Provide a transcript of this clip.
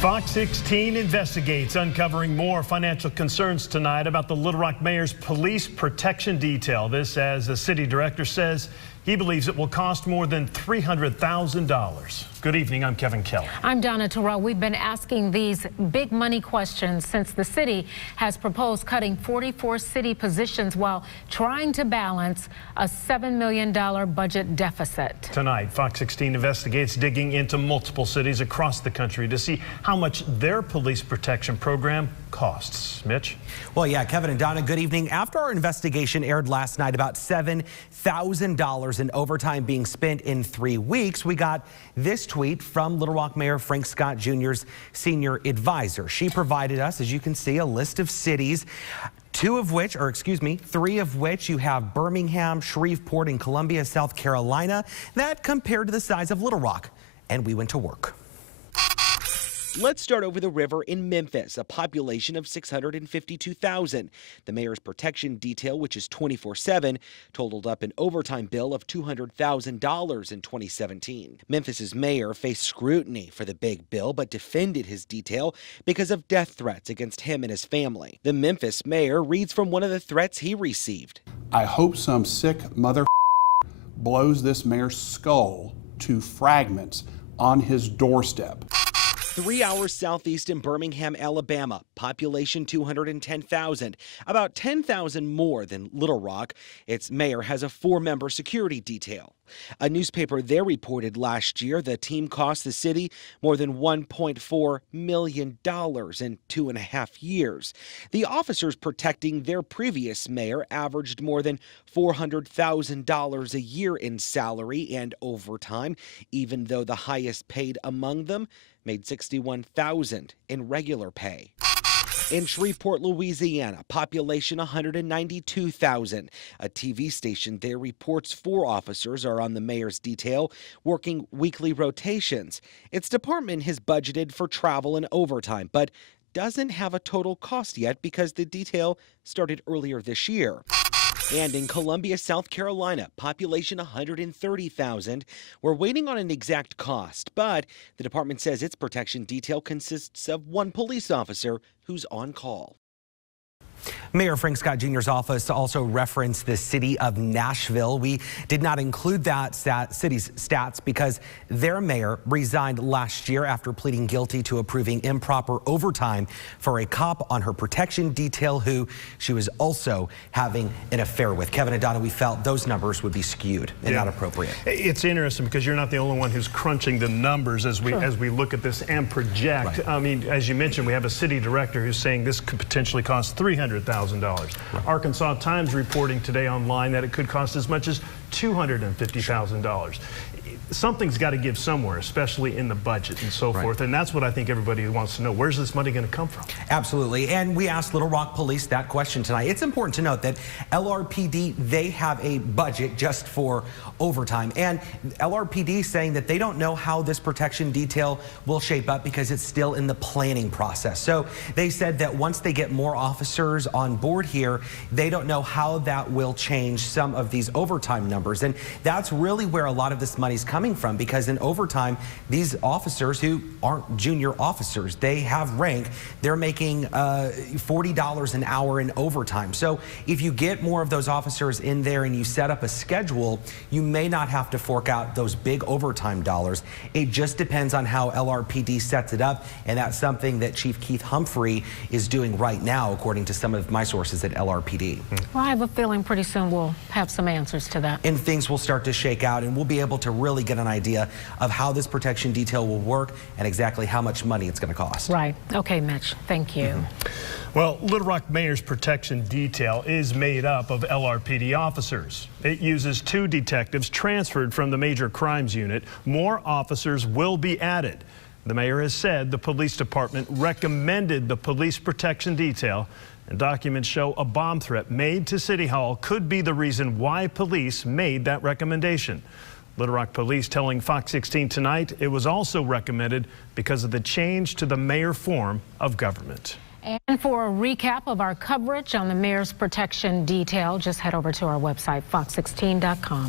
Fox 16 investigates, uncovering more financial concerns tonight about the Little Rock Mayor's police protection detail. This as the city director says he believes it will cost more than $300,000. Good evening, I'm Kevin Keller. I'm Donna Terrell. We've been asking these big money questions since the city has proposed cutting 44 city positions while trying to balance a $7 million budget deficit. Tonight, Fox 16 investigates, digging into multiple cities across the country to see how much their police protection program costs. Mitch? Well, yeah, Kevin and Donna, good evening. After our investigation aired last night about $7,000 in overtime being spent in 3 weeks, we got this tweet from Little Rock Mayor Frank Scott Jr.'s senior advisor. She provided us, as you can see, a list of cities, three of which you have Birmingham, Shreveport, and Columbia, South Carolina, that compared to the size of Little Rock. And we went to work. Let's start over the river in Memphis, a population of 652,000. The mayor's protection detail, which is 24/7, totaled up an overtime bill of $200,000 in 2017. Memphis's mayor faced scrutiny for the big bill, but defended his detail because of death threats against him and his family. The Memphis mayor reads from one of the threats he received. I hope some sick mother blows this mayor's skull to fragments on his doorstep. 3 hours southeast in Birmingham, Alabama, population 210,000, about 10,000 more than Little Rock. Its mayor has a 4-member security detail. A newspaper there reported last year the team cost the city more than $1.4 million in 2.5 years. The officers protecting their previous mayor averaged more than $400,000 a year in salary and overtime, even though the highest paid among them made $61,000 in regular pay. In Shreveport, Louisiana, population 192,000. A TV station there reports 4 officers are on the mayor's detail, working weekly rotations. Its department has budgeted for travel and overtime, but doesn't have a total cost yet because the detail started earlier this year. And in Columbia, South Carolina, population 130,000. We're waiting on an exact cost, but the department says its protection detail consists of 1 police officer who's on call. Mayor Frank Scott Jr.'s office also referenced the city of Nashville. We did not include that city's stats because their mayor resigned last year after pleading guilty to approving improper overtime for a cop on her protection detail who she was also having an affair with. Kevin and Donna, we felt those numbers would be skewed and not appropriate. It's interesting because you're not the only one who's crunching the numbers as we look at this and project. Right. I mean, as you mentioned, we have a city director who's saying this could potentially cost $300,000. Right. Arkansas Times reporting today online that it could cost as much as $250,000. Something's got to give somewhere, especially in the budget and so forth. And that's what I think everybody wants to know. Where's this money going to come from? Absolutely. And we asked Little Rock Police that question tonight. It's important to note that LRPD, they have a budget just for overtime. And LRPD saying that they don't know how this protection detail will shape up because it's still in the planning process. So they said that once they get more officers on board here, they don't know how that will change some of these overtime numbers. And that's really where a lot of this money's coming from, because in overtime, these officers who aren't junior officers, they have rank, they're making $40 an hour in overtime. So if you get more of those officers in there and you set up a schedule, you may not have to fork out those big overtime dollars. It just depends on how LRPD sets it up, and that's something that Chief Keith Humphrey is doing right now, according to some of my sources at LRPD. Well, I have a feeling pretty soon we'll have some answers to that. And things will start to shake out, and we'll be able to really get an idea of how this protection detail will work and exactly how much money it's going to cost. Right. Okay, Mitch. Thank you. Well, Little Rock Mayor's protection detail is made up of LRPD officers. It uses 2 detectives transferred from the major crimes unit. More officers will be added. The mayor has said the police department recommended the police protection detail, and documents show a bomb threat made to City Hall could be the reason why police made that recommendation. Little Rock Police telling Fox 16 tonight it was also recommended because of the change to the mayor form of government. And for a recap of our coverage on the mayor's protection detail, just head over to our website, fox16.com.